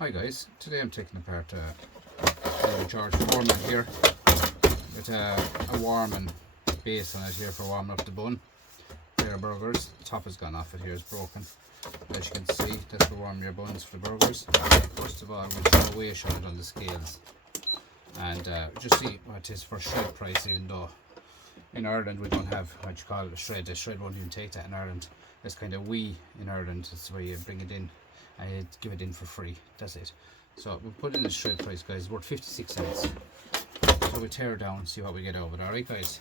Hi guys, today I'm taking apart a George foreman here with a warming base on it here for warming up the bun. There are burgers, the top has gone off it here, is broken. As you can see, that's for warming your buns for the burgers. First of all, we'll throw a weight on it on the scales and just see what it is for shred price, even though in Ireland we don't have what you call a shred. A shred won't even take that in Ireland. It's kind of wee in Ireland, it's where you bring it in and you give it in for free, that's it. So we'll put in a shred price, guys, it's worth 56 cents. So we tear down and see what we get out of it, alright guys?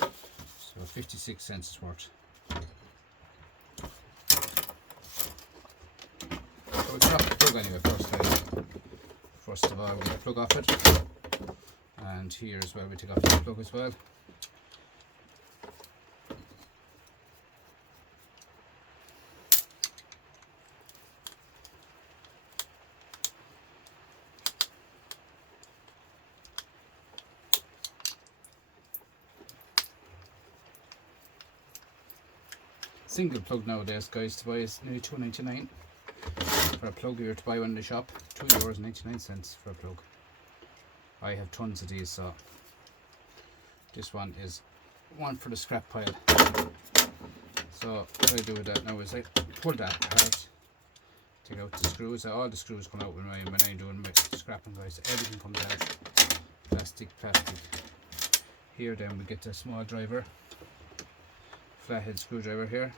So 56 cents is worth. So we'll cut off the plug anyway first, guys. First of all, we get the plug off it. And here as well, we take off the plug as well. Single plug nowadays, guys, to buy is nearly £2.99 for a plug. You're to buy one in the shop, €2.99 for a plug. I have tons of these, so this one is one for the scrap pile. So what I do with that now is I pull that apart, take out the screws. All the screws come out when I'm doing my scrapping, guys. Everything comes out, plastic. Here then we get the small driver, flathead screwdriver here.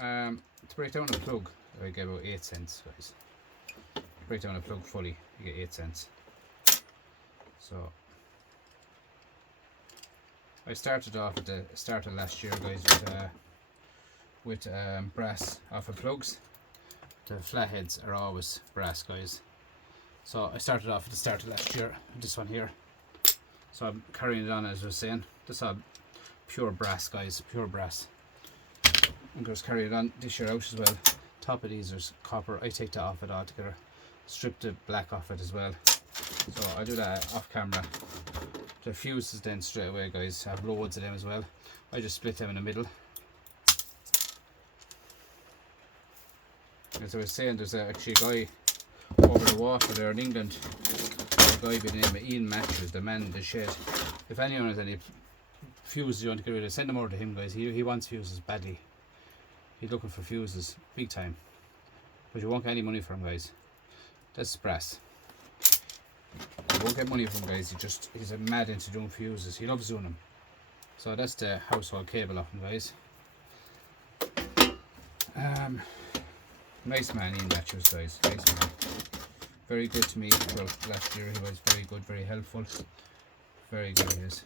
To break down a plug, I get about 8 cents, guys. To break down a plug fully, you get 8 cents. So I started off at the start of last year, guys, with brass off of plugs. The flatheads are always brass, guys. So I started off at the start of last year with this one here. So I'm carrying it on, as I was saying. This is pure brass, guys, pure brass. I'm going to carry it on this year out as well. Top of these is copper. I take that off it altogether. Strip the black off it as well. So I do that off camera. The fuses then straight away, guys. I have loads of them as well. I just split them in the middle. As I was saying, there's actually a guy over the water there in England. A guy by the name of Ian Matthews, the man in the shed. If anyone has any fuses you want to get rid of, send them over to him, guys. He wants fuses badly. He's looking for fuses, big time. But you won't get any money from him, guys. That's brass. You won't get money from him, guys. He's a mad into doing fuses. He loves doing them. So that's the household cable of him, guys. Nice man, Ian Matthews, guys. Nice man. Very good to me. Well, last year he was very good, very helpful. Very good he is.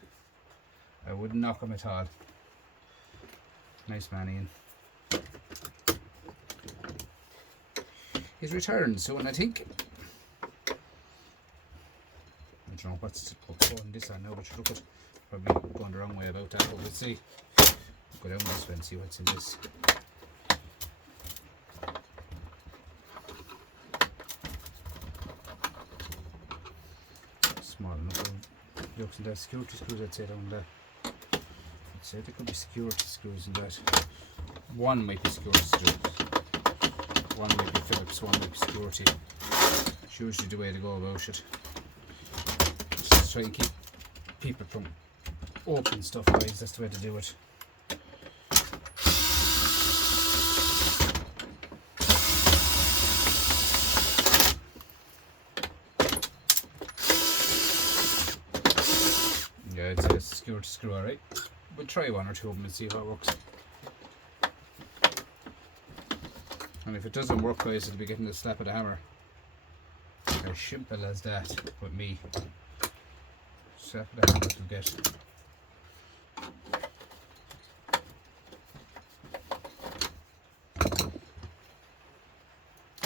I wouldn't knock him at all. Nice man, Ian. He's retiring soon, I think. I don't know what's going this on now, but you look at probably going the wrong way about that, but we'll see. Go down this way and see what's in this. Small enough. Looks in that security screws, I'd say down there. I'd say there could be security screws in that. One might be security screws. One might be Phillips, one might be security. It's usually the way to go about it. Just try and keep people from opening stuff, guys. That's the way to do it. Yeah, it's a security screw, alright. We'll try one or two of them and see how it works. And if it doesn't work, guys, it'll be getting the slap of the hammer. As simple as that with me. Slap of the hammer it'll get.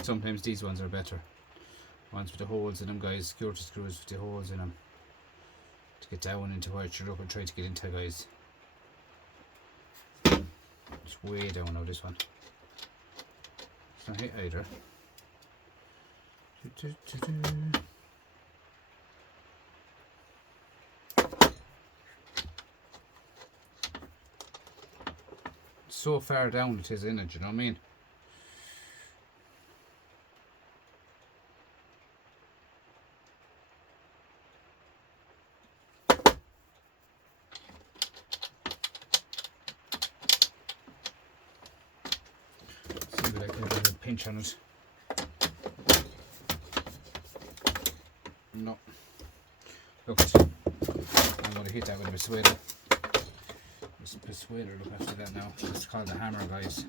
Sometimes these ones are better. Ones with the holes in them, guys. Security screws with the holes in them. To get down into what you're looking, trying to get into, guys. It's way down now, this one. It's not hit either. so far down it is in it, you know what I mean? See if I can get a pinch on it. No. Look, I'm going to hit that with a persuader. Just a persuader, look after that now. It's called the hammer, guys.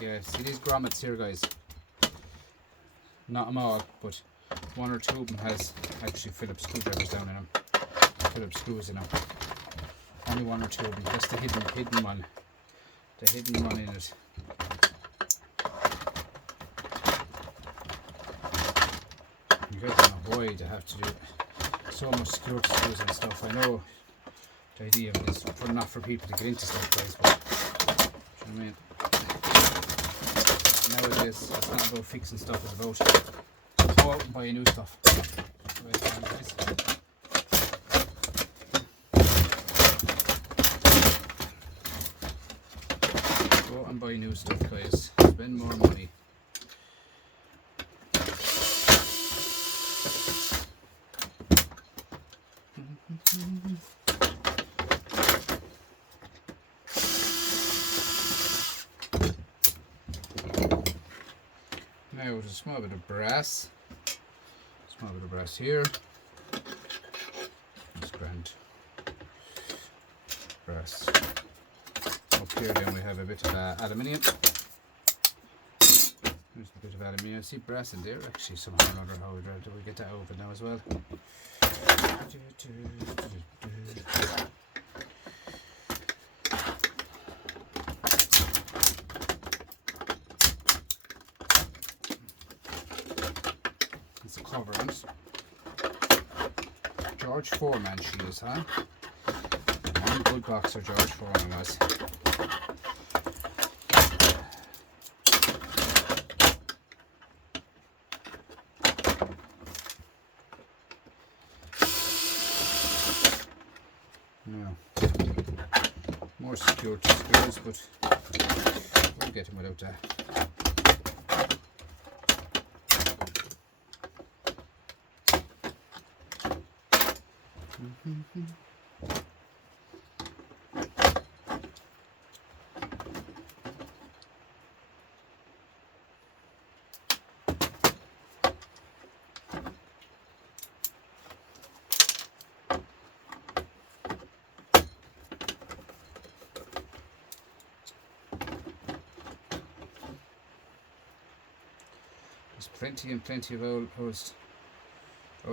Yeah, see these grommets here, guys? Not them all, but one or two of them has actually Phillips screwdrivers down in them. Phillips screws in them. Only one or two of them. That's the hidden one. The hidden one in it. You guys don't know why they have to do so much security screws and stuff. I know the idea of it is not for people to get into stuff, guys, but you know what I mean? Nowadays, it's not about fixing stuff, it's about go out and buy new stuff. Go and buy new stuff, guys. Spend more money. Now with a small bit of brass. Small bit of brass here. That's grand. Brass. Up here then we have a bit of aluminium. There's a bit of aluminium. See brass in there actually somehow or another. How do we get that open now as well? It's a cover on it. George Foreman she is, huh? One good boxer George Foreman was. Now, more security screws, but we'll get them without that. There's plenty and plenty of old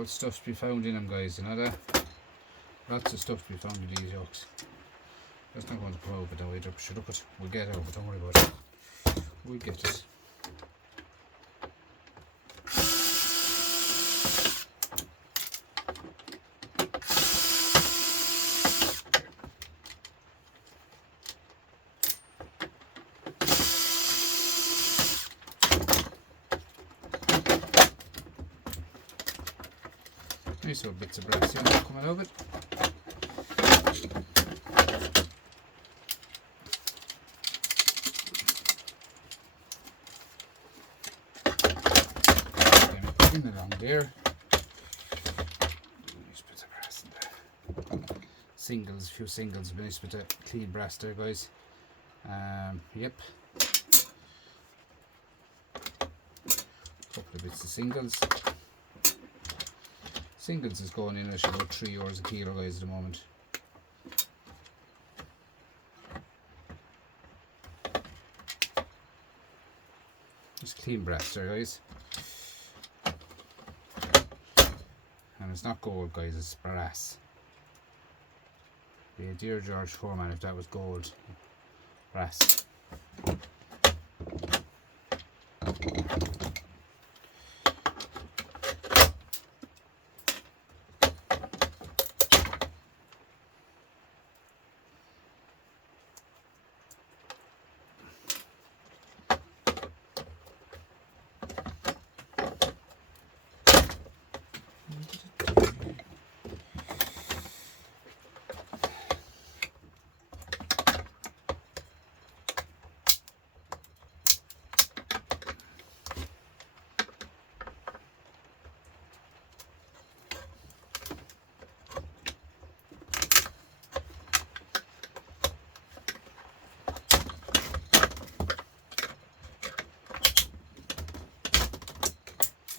stuff to be found in them, guys, you know that? Lots of stuff to be found in these yokes. That's not going to come over though either, but look at, we'll get it over, don't worry about it. We'll get it. Nice little bits of brass here coming over it. Putting it on there. Nice bits of brass in there. Singles, a few singles, a nice bit of clean brass there, guys. Yep. Couple of bits of singles. Singles is going in at about €3 a kilo, guys, at the moment. Just clean brass there, guys. And it's not gold, guys, it's brass. Yeah, dear George Foreman, if that was gold. Brass.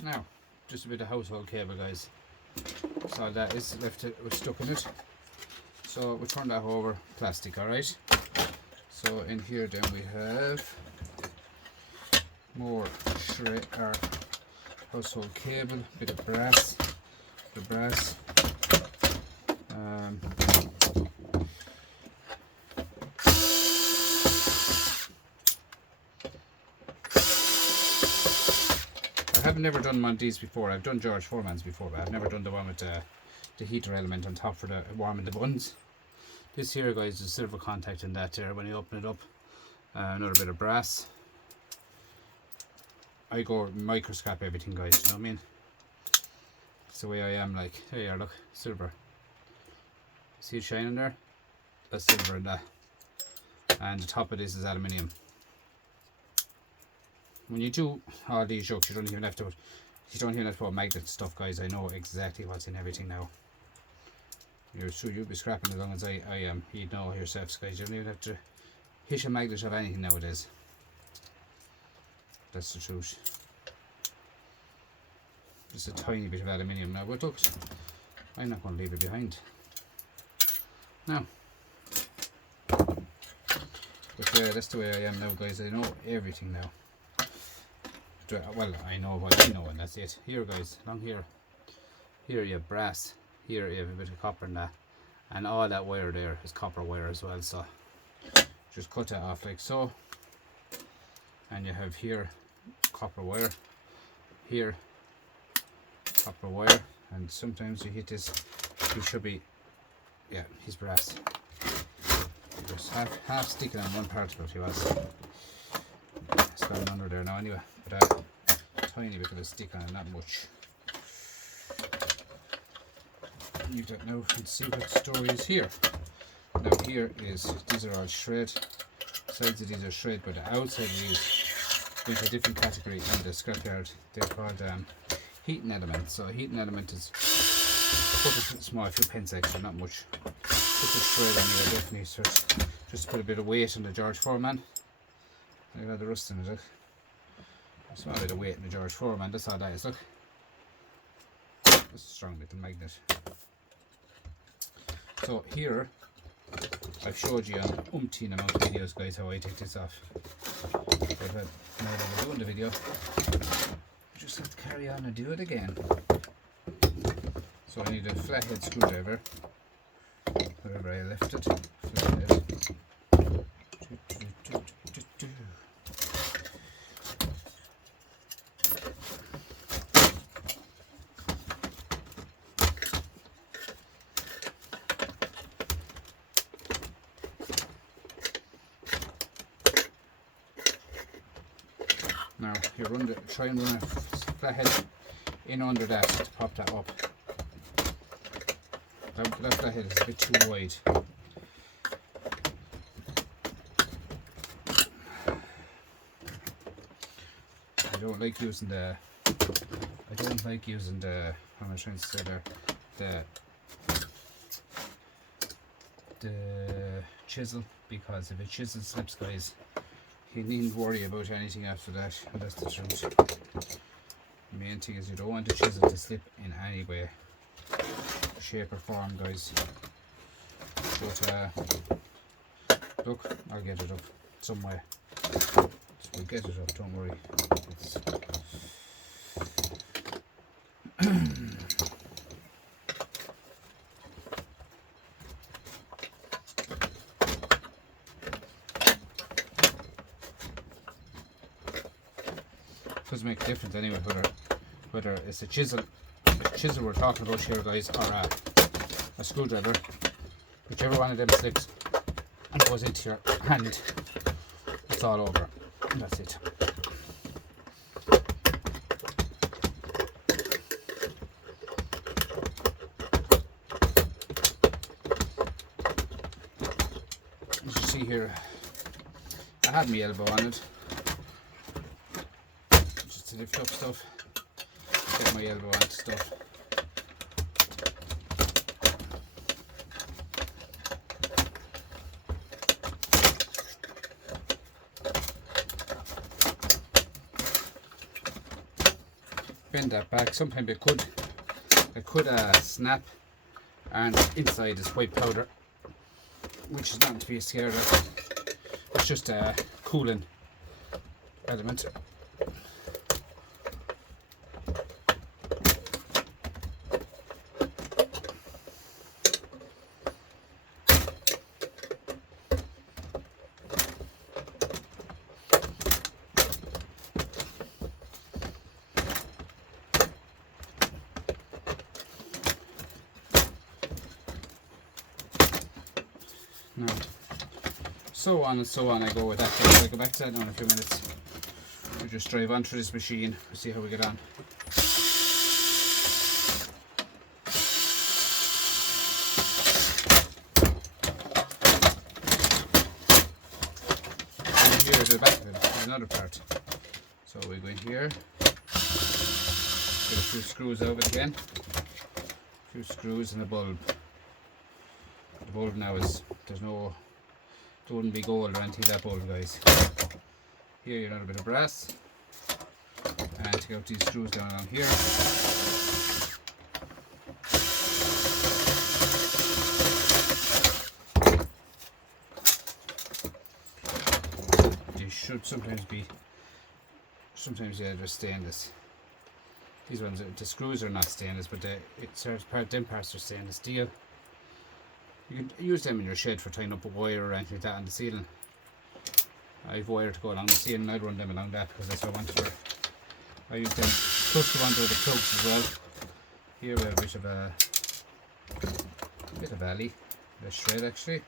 Now, just a bit of household cable, guys. That's all that is left. We're stuck in it. So we'll turn that over plastic, alright? So in here then we have more shred or household cable, bit of brass, I have never done one of these before. I've done George Foreman's before, but I've never done the one with the heater element on top for the warming the buns. This here, guys, is silver contact in that there when you open it up. Another bit of brass. I go microscope everything, guys, you know what I mean? That's the way I am, like, there you are, look, silver. See it shining there? That's silver in that. And the top of this is aluminium. When you do all these jokes, you don't even have to put magnet stuff, guys. I know exactly what's in everything now. You'll be scrapping as long as I am. You know yourselves, guys. You don't even have to hit a magnet of anything nowadays. That's the truth. Just a tiny bit of aluminium now, but look, I'm not going to leave it behind. Now, but that's the way I am now, guys. I know everything now. Well, I know what I know, and that's it. Here, guys, along here you have brass, here you have a bit of copper in that, and all that wire there is copper wire as well, so just cut that off like so, and you have here copper wire, here copper wire, and sometimes you hit this, you should be, yeah, he's brass. There's half sticking on one part of it, he was. It's gone under there now anyway, but tiny bit of a stick on it, not much. Leave that now and see what the story is here. Now here is, these are all shred. Sides of these are shred, but the outside of these into a different category in the scrapyard. They're called heating element. So a heating element is a small few pence extra, not much. Just a shred anyway, definitely. So just to put a bit of weight on the George Foreman. I got the rust in it, look. A small bit of weight in the George Foreman, that's all that is, look. That's a strong little magnet. So here, I've showed you on umpteen amount of videos, guys, how I take this off. But now that we're doing the video, I just have to carry on and do it again. So I need a flathead screwdriver, wherever I left it, flathead. Now you try and run a flathead in under that to pop that up. That flathead is a bit too wide. I don't like using the what am I trying to say there, the chisel, because if a chisel slips, guys, you needn't worry about anything after that, and that's the truth. The main thing is you don't want the chisel to slip in any way, shape or form, guys. But look, I'll get it up somewhere. So we'll get it up, don't worry. Doesn't make a difference anyway whether it's a chisel we're talking about here, guys, or a screwdriver. Whichever one of them slips and goes into your hand, it's all over. And that's it. As you see here, I had my elbow on it just to lift up stuff, get my elbow on stuff. bend that back. Sometimes it could snap, and inside is white powder, which is nothing to be scared of. It's just a cooling element. Now, so on and so on I go with that. I'll go back to that now in a few minutes. We just drive onto this machine, we'll see how we get on. And here to the back of it, there's another part. So we go in here, get a few screws out of it again, a few screws and a bulb. The bulb now is, there's no, it wouldn't be gold or anything, that bulb, guys. Here you need a bit of brass, and take out these screws down on here. These should sometimes be, yeah, they're stainless. These ones, the screws are not stainless, but them parts are stainless steel. You can use them in your shed for tying up a wire or anything like that on the ceiling. I've wire to go along the ceiling, I'd run them along that because that's what I want for. I use them, plus the ones with the plugs as well. Here we have a bit of alley, a shred actually.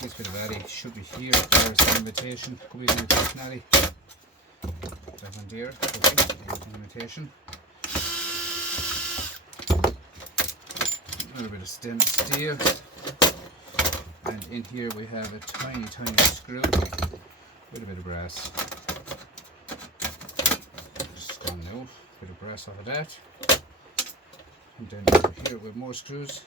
This bit of alley should be here, there's an invitation, could be an invitation alley. That one there, could be an invitation. A little bit of stainless steel, and in here we have a tiny screw with a bit of brass. Just gone now, bit of brass off of that, and then over here with more screws.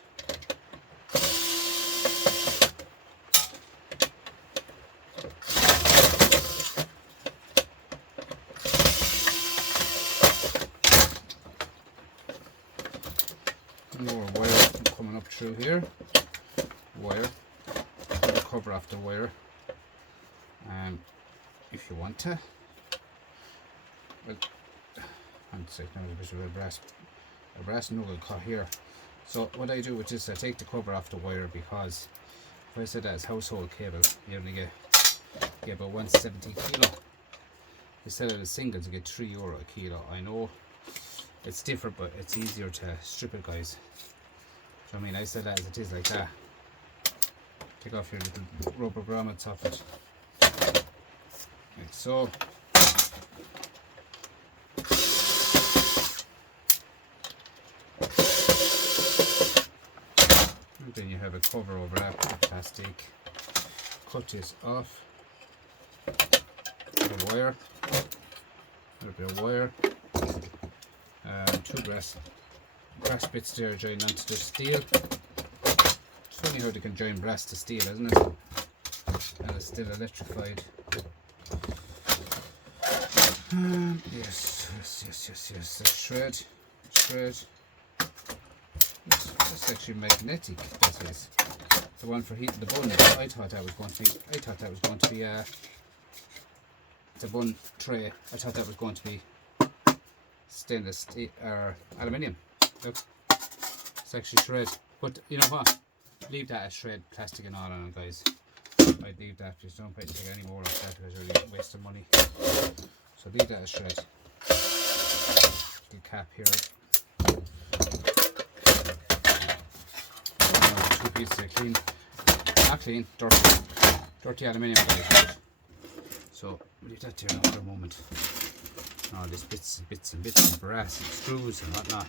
More wire coming up through here. Wire. Put the cover off the wire. If you want to. Well, and say now a bit of a brass nugget cut here. So what I do with this, I take the cover off the wire because if I said that as household cable, you only get about 170 kilo. Instead of the singles, you get €3 a kilo. I know it's different, but it's easier to strip it, guys. So I mean, I said that as it is, like that. Take off your little rubber grommets off it, like so. And then you have a cover over that plastic. Cut this off. A wire, a little bit of wire. Two brass bits there joined onto the steel. It's funny how they can join brass to steel, isn't it? And it's still electrified. Yes. The shred. That's actually magnetic. That is the one for heating the bun. I thought that was going to be the bun tray. I thought that was going to be stainless steel or aluminium. Look, it's actually shred. But you know what? Leave that as shred, plastic and all on it, guys. I'd leave that. Just don't pay to take any more off that because you're really wasting money. So leave that as shred. The cap here. Two pieces of clean, not clean, dirty aluminium, guys. So leave that there now for a moment. All these bits and brass and screws and whatnot.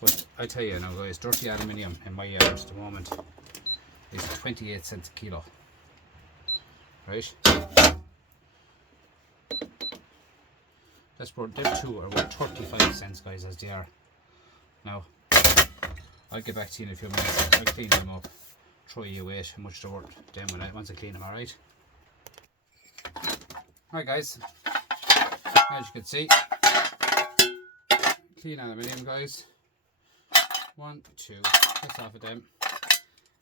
But I tell you now, guys, dirty aluminium in my yard at the moment is 28 cents a kilo. Right? That's for them two are worth 35 cents, guys, as they are. Now, I'll get back to you in a few minutes. I'll clean them up, throw you away how much they're worth then once I clean them, alright? Alright, guys, as you can see, clean aluminium, guys. 1, 2, that's off of them.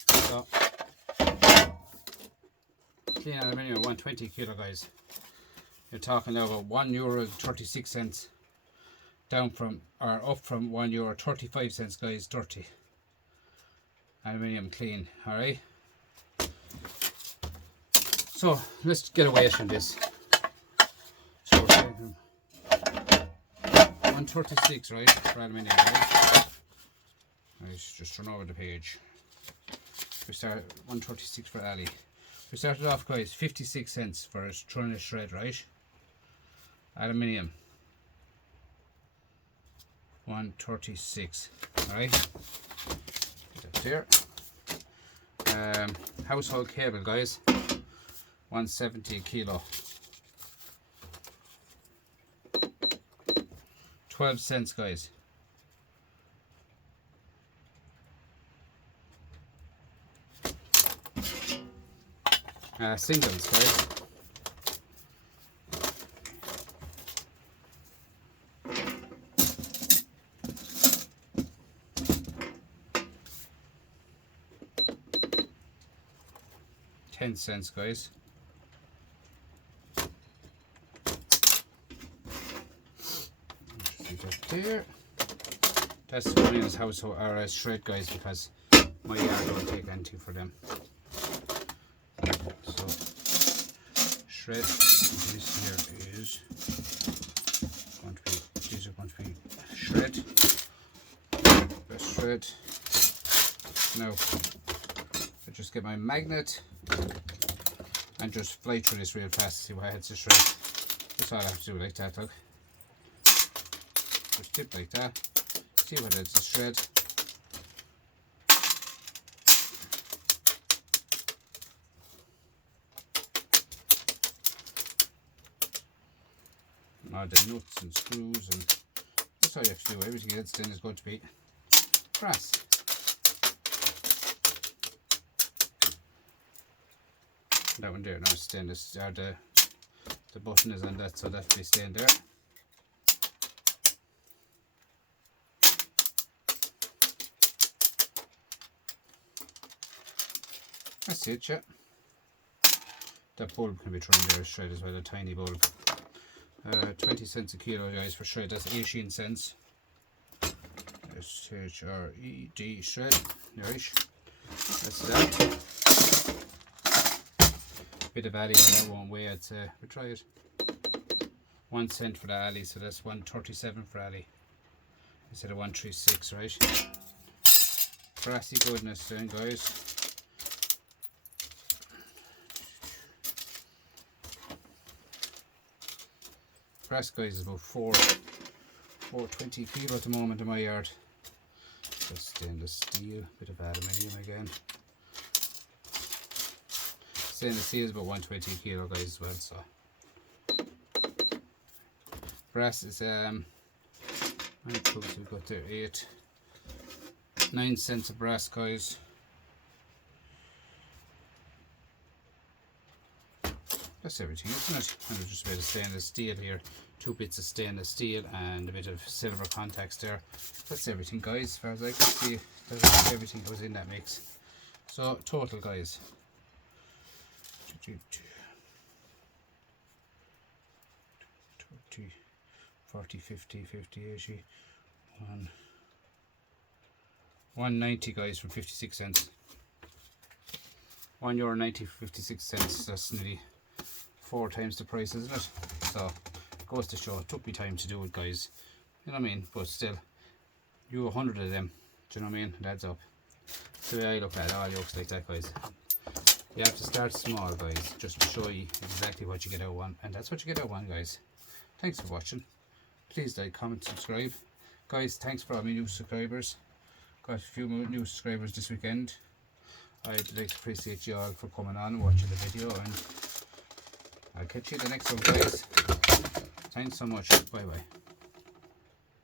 So clean aluminium, 120 kilo, guys. You're talking now about €1.36 down from, or up from €1.35, guys. Dirty aluminium clean. All right. So let's get away from this. So 136, right, for aluminium, right? Let's just turn over the page. We start 136 for Ali. We started off, guys, 56 cents for a trying to shred, right? Aluminium. 136. Alright. Put that there. Household cable, guys. 170 kilo. 12 cents, guys. Singles, guys. $0.10, guys. That there. That's Maria's household or shred, guys, because my yard don't take anything for them. So shred. This here is going to be. These are going to be shred. Best shred. Now I just get my magnet and just fly through this real fast to see what I had to shred. That's all I have to do, like that, look. Just tip like that. See what it's to shred. All the nuts and screws, and that's all you have to do. Everything else then is going to be brass. That one there, now stainless. The button is on that, so that'll be staying there. That's it, yeah. That bulb can be thrown there straight as well, a tiny bulb. 20 cents a kilo, guys, for shred. That's 18 cents. S-H-R-E-D, shred. Right. That's that. Bit of alley in that one way, I'd say. We'll try it. 1 cent for the alley, so that's 137 for alley instead of 136, right? Brassy goodness then, guys. Brass, guys, is about 420 kilo at the moment in my yard. Just stainless steel, bit of aluminium again. Stainless steel is about 120 kilo, guys, as well. So brass is how many plugs we've got there? 9 cents of brass, guys. That's everything, isn't it? And there's just a bit of stainless steel here, 2 bits of stainless steel and a bit of silver contacts there. That's everything, guys, as far as I can see. That's everything that was in that mix. So total, guys, 20, 40, 50, 50, 80, 190, guys, from 56 cents. €1.90 for 56 cents. That's nearly 4 times the price, isn't it? So it goes to show, it took me time to do it, guys. You know what I mean? But still, you 100 of them. Do you know what I mean? It adds up. That's the way I look at it. All yokes like that, guys. You have to start small, guys, just to show you exactly what you get out of one, and that's what you get out of one, guys. Thanks for watching. Please like, comment, subscribe, guys. Thanks for all my new subscribers. Got a few new subscribers this weekend. I'd like to appreciate you all for coming on and watching the video, and I'll catch you in the next one, guys. Thanks so much. Bye bye.